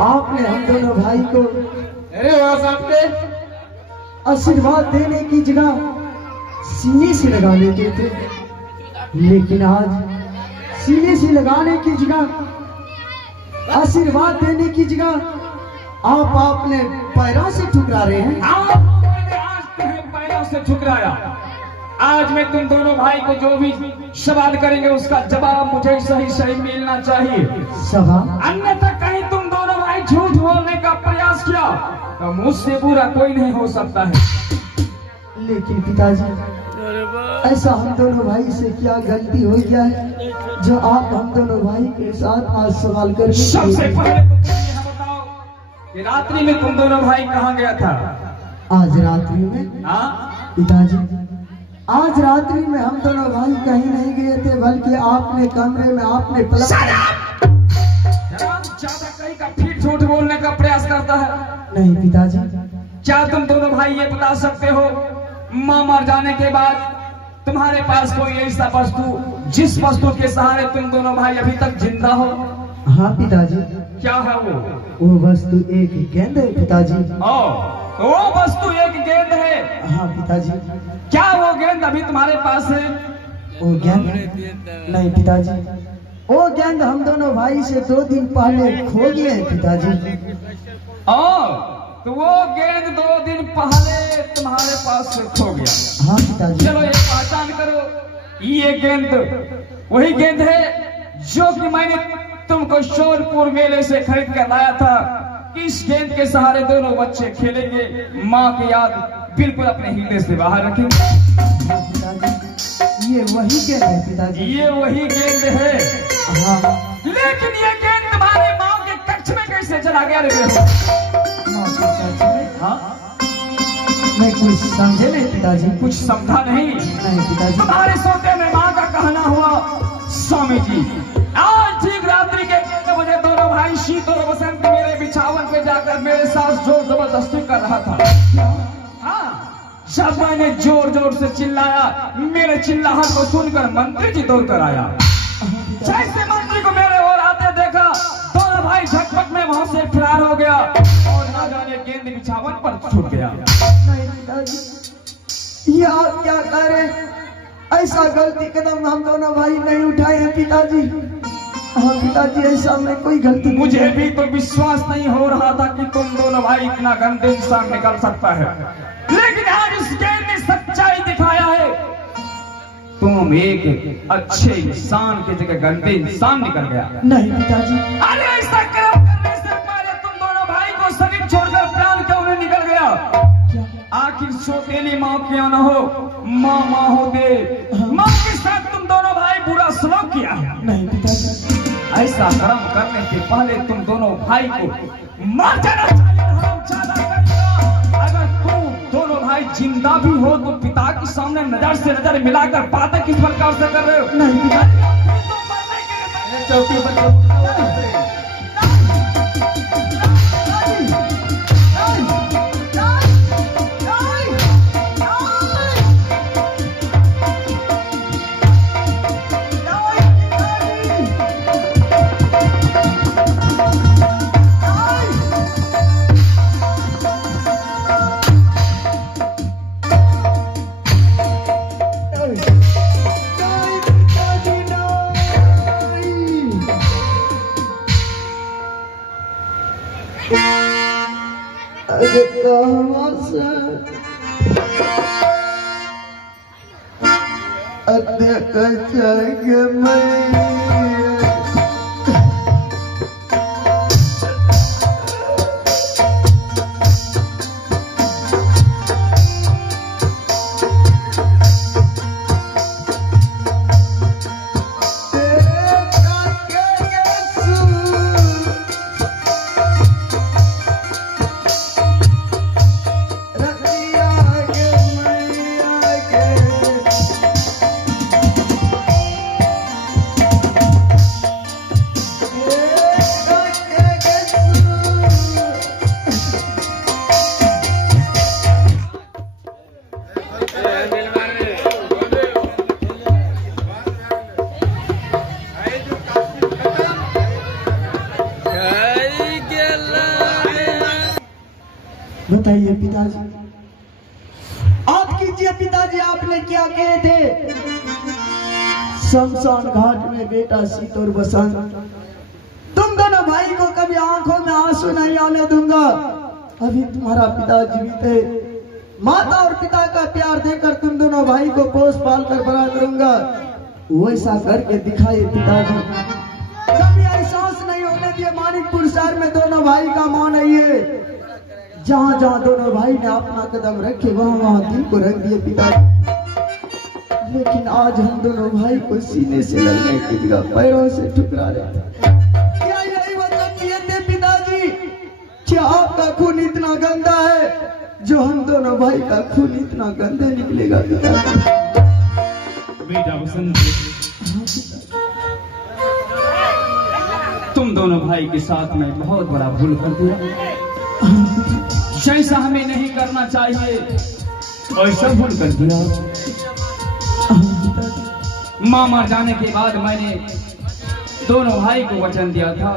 आपने हम दोनों भाई को अरे वाह साहब ने आशीर्वाद देने की जगह सीने से लगा लेते थे, लेकिन आज सीने से लगाने की जगह आशीर्वाद देने की जगह आप आपने पैरों से ठुकरा रहे हैं। मैंने आज तुम्हें पैरों से ठुकराया। आज मैं तुम दोनों भाई को जो भी सवाल करेंगे उसका जवाब मुझे सही सही मिलना चाहिए। सवाल? अन्यथा कहीं तुम दोनों भाई झूठ बोलने का प्रयास किया तो मुझसे बुरा कोई नहीं हो सकता है। लेकिन पिताजी, ऐसा हम दोनों भाई से क्या गलती हो गया है जो आप हम दोनों भाई के साथ आज सवाल कर? सबसे पहले तुम यह बताओ कि रात्रि में तुम दोनों भाई कहाँ गया था? आज रात्रि में? हाँ पिताजी, आज रात्रि में हम दोनों भाई कहीं नहीं गए थे, बल्कि आपने कमरे में आपने ज्यादा कहीं का फिर झूठ बोलने का प्रयास करता है। नहीं पिताजी। क्या तुम दोनों भाई ये बता सकते हो मां मर जाने के बाद तुम्हारे पास कोई ऐसा वस्तु जिस वस्तु के सहारे तुम दोनों भाई अभी तक जिंदा हो? हाँ पिताजी। क्या है वो वस्तु एक गेंद है पिताजी। वो वस्तु एक गेंद है? हाँ पिताजी। क्या वो गेंद अभी तुम्हारे पास है? वो गेंद नहीं पिताजी, वो गेंद हम दोनों भाई से 2 दिन पहले खो गए हैं पिताजी। तो वो गेंद 2 दिन पहले तुम्हारे पास से खो गया? हाँ पिताजी। चलो ये पहचान करो, ये गेंद वही गेंद है जो कि मैंने तुमको सोनपुर मेले से खरीद कर लाया था। इस गेंद के सहारे दोनों बच्चे खेलेंगे, माँ की याद बिल्कुल अपने हृदय से बाहर रखेंगे। ये वही गेंद है पिताजी। ये वही गेंद है? हाँ। लेकिन ये गेंद तुम्हारे माँ के कक्ष में कैसे चला गया? हाँ? मैं कुछ समझे नहीं पिताजी। कुछ समझा नहीं? नहीं पिताजी। तुम्हारे सोते में माँ का कहना हुआ, स्वामी जी आज ठीक रात्रि के 1 बजे दोनों भाई शीत और बसंत मेरे बिछावन पे जाकर मेरे साथ जोर जबरदस्ती कर रहा था। हाँ, जब मैंने जोर जोर से चिल्लाया, मेरे चिल्लाहट को सुनकर मंत्री जी दौड़ कर आया। जैसे मंत्री को मेरे ओर आते देखा, दोनों भाई झटपट में वहां से फरार हो गया और ना जाने गेंद बिछावन पर छूट गया। नहीं पिताजी, ये आप क्या कह रहे हैं? ऐसा गलती कदम हम दोनों भाई नहीं उठाए हैं पिताजी। हाँ पिताजी, ऐसा मैं कोई गलती। मुझे भी तो विश्वास नहीं हो रहा था कि तुम दोनों भाई इतना गंदे इंसान निकल सकता है, लेकिन आज इस गेंद ने सच्चाई दिखाया है। तुम एक अच्छे इंसान की जगह गंदे इंसान निकल गया। नहीं पिताजी। अरे ऐसा कर्म करने से पहले तुम दोनों भाई को शरीर छोड़कर प्राण क्यों नहीं निकल गया? आखिर सौतेली माँ क्यों न हो, माँ होते। माँ के साथ तुम दोनों भाई बुरा सलूक किया। नहीं पिताजी। ऐसा कर्म करने के पहले तुम दोनों भाई को मार जाना चाहिए। अगर तुम दोनों भाई जिंदा भी हो तो पिता के सामने नजर से नजर मिलाकर बातें किस प्रकार से कर रहे हो? नहीं चौकी पर बताइए पिताजी, आप कीजिए पिताजी, आपने क्या कहे थे शमशान घाट में बेटा सीत और बसंत, तुम दोनों भाई को कभी आंखों में आंसू नहीं आने दूंगा। अभी तुम्हारा पिता जीवित है, माता और पिता का प्यार देकर तुम दोनों भाई को पोस पाल कर बड़ा करूंगा। वैसा करके दिखाइए पिताजी। कभी एहसास नहीं होने दिए मानिकपुर शहर में दोनों भाई का मान नहीं है। जहाँ जहाँ दोनों भाई ने अपना कदम रखे वहाँ वहाँ दिल को रख दिए पिताजी। लेकिन आज हम दोनों भाई को सीने से लगने की जगह पैरों से ठुकरा रहे। क्या यही वचन दिए थे पिताजी? क्या आपका खून इतना गंदा है जो हम दोनों भाई का खून इतना गंदे निकलेगा पिताजी? बेटा वसंत, तुम दोनों भाई के साथ में बहुत बड़ा भूल कर दिया। जैसा हमें नहीं करना चाहिए ऐसा भूल कर दिया। मां मर जाने के बाद मैंने दोनों भाई को वचन दिया था,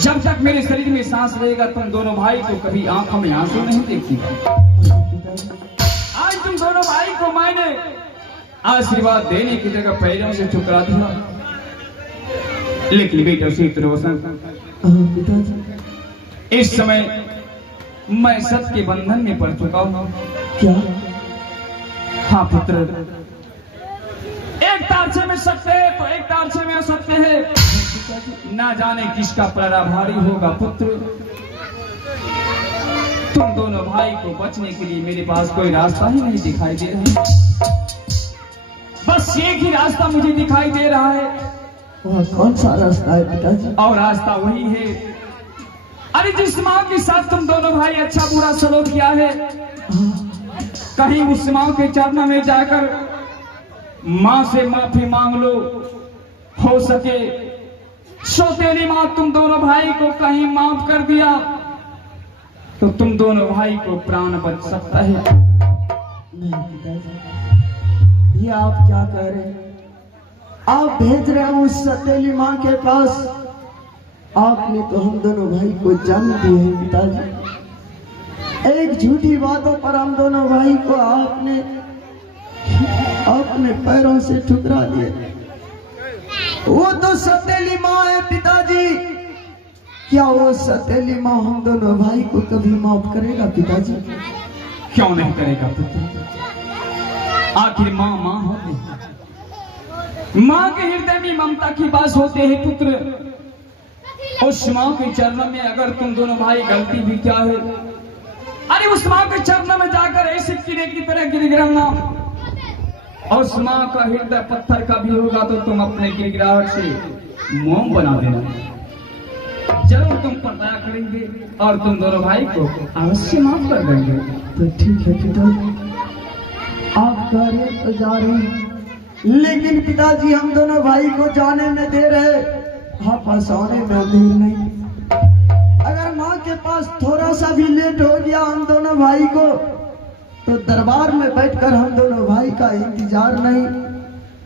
जब तक मेरे शरीर में सांस रहेगा तुम दोनों भाई को कभी आंखों में आंसू नहीं देखती। आज तुम दोनों भाई को मैंने आशीर्वाद देने की जगह पैरों से ठुकरा दिया। लेकिन बेटा सीत वसंत, इस समय मैं सत्य के बंधन में पड़ चुका हूं। क्या? हाँ पुत्र, एक तारछे में सत्य है तो एक तारछे में असत्य है। ना जाने किसका पलड़ा भारी होगा पुत्र। तुम दोनों भाई को बचने के लिए मेरे पास कोई रास्ता ही नहीं दिखाई दे रहा। बस एक ही रास्ता मुझे दिखाई दे रहा है। वह कौन सा रास्ता है पिताजी? और रास्ता वही है, अरे जिस माँ के साथ तुम दोनों भाई अच्छा बुरा सलूक किया है, कहीं उस माँ के चरणों में जाकर माँ से माफी मांग लो। हो सके सौतेली माँ तुम दोनों भाई को कहीं माफ कर दिया तो तुम दोनों भाई को प्राण बच सकता है। नहीं पिताजी, ये आप क्या कह रहे हैं? आप भेज रहे हैं उस सौतेली माँ के पास। आपने तो हम दोनों भाई को जन्म दिए हैं पिताजी। एक झूठी बातों पर हम दोनों भाई को आपने अपने पैरों से ठुकरा दिए। वो तो सौतेली माँ है पिताजी। क्या वो सौतेली माँ हम दोनों भाई को कभी माफ करेगा पिताजी? क्यों नहीं करेगा पुत्र? आखिर माँ माँ होती है, माँ के हृदय में ममता की बात होते हैं पुत्र। उस माँ के चरणों में अगर तुम दोनों भाई गलती भी क्या है, अरे उस माँ के चरणों में जाकर ऐसे कीड़े की तरह गिर गिराना। और उस माँ का हृदय पत्थर का भी होगा तो तुम अपने गिड़गिड़ाहट से मोम बना देना। जरूर तुम पर दया करेंगे और तुम दोनों भाई को अवश्य माफ कर देंगे। तो ठीक है पिताजी, आप कह रहे तो जा रहे हैं, लेकिन पिताजी हम दोनों भाई को जाने में दे रहे, वापस आने में देर नहीं। अगर माँ के पास थोड़ा सा भी लेट हो गया हम दोनों भाई को, तो दरबार में बैठकर हम दोनों भाई का इंतजार नहीं,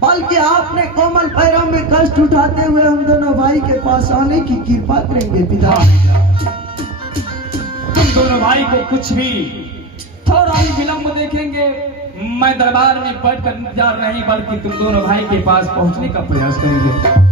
बल्कि आपने कोमल पैरों में कष्ट उठाते हुए हम दोनों भाई के पास आने की कृपा करेंगे पिता। तुम दोनों भाई को कुछ भी थोड़ा ही विलंब देखेंगे, मैं दरबार में बैठकर इंतजार नहीं बल्कि तुम दोनों भाई के पास पहुंचने का प्रयास करेंगे।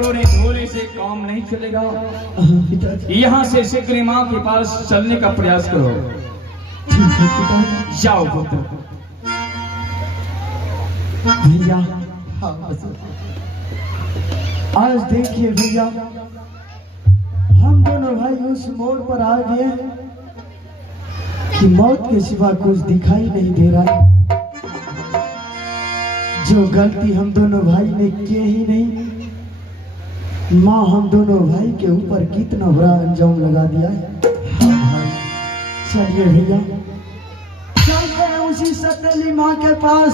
रोने धोने से काम नहीं चलेगा। यहाँ से सिकरी माँ के पास चलने का प्रयास करो। जाओ पुत्र। भैया आज देखिए भैया, हम दोनों भाई उस मोड़ पर आ गए कि मौत के सिवा कुछ दिखाई नहीं दे रहा। जो गलती हम दोनों भाई ने की ही नहीं, माँ हम दोनों भाई के ऊपर कितना बुरा अंजाम लगा दिया है। चलिए भैया चलते हैं उसी सतेली माँ के पास।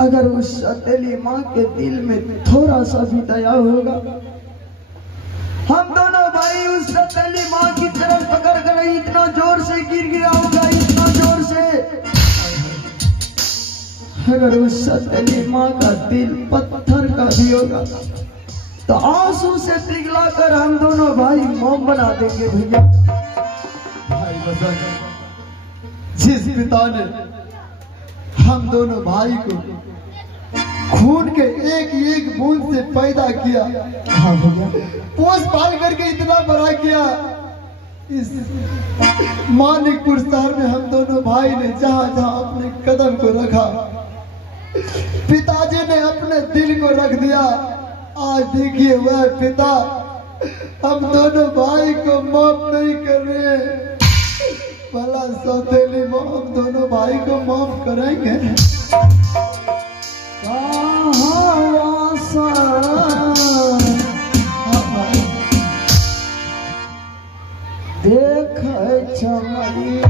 अगर उस सतेली माँ के दिल में थोड़ा सा भी दया होगा, हम दोनों भाई उस सतेली माँ की तरफ पकड़ कर इतना जोर से गिर गया होगा, इतना जोर से। अगर उस सतेली माँ का दिल पत्थर का भी होगा तो आंसू से पिघला कर हम दोनों भाई मोम बना देंगे भैया। भाई बसंत, जिस पिता ने हम दोनों भाई को खून के एक एक बूंद से पैदा किया, हाँ भैया, पोस पाल करके इतना बड़ा किया, इस मानिकपुर शहर में हम दोनों भाई ने जहां जहां अपने कदम को रखा, पिताजी ने अपने दिल को रख दिया। आज देखिए वह पिता हम दोनों भाई को माफ नहीं कर रहे। भला सौतेली माँ हम दोनों भाई को माफ करेंगे? देख चमई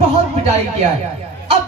बहुत पिटाई किया है। अब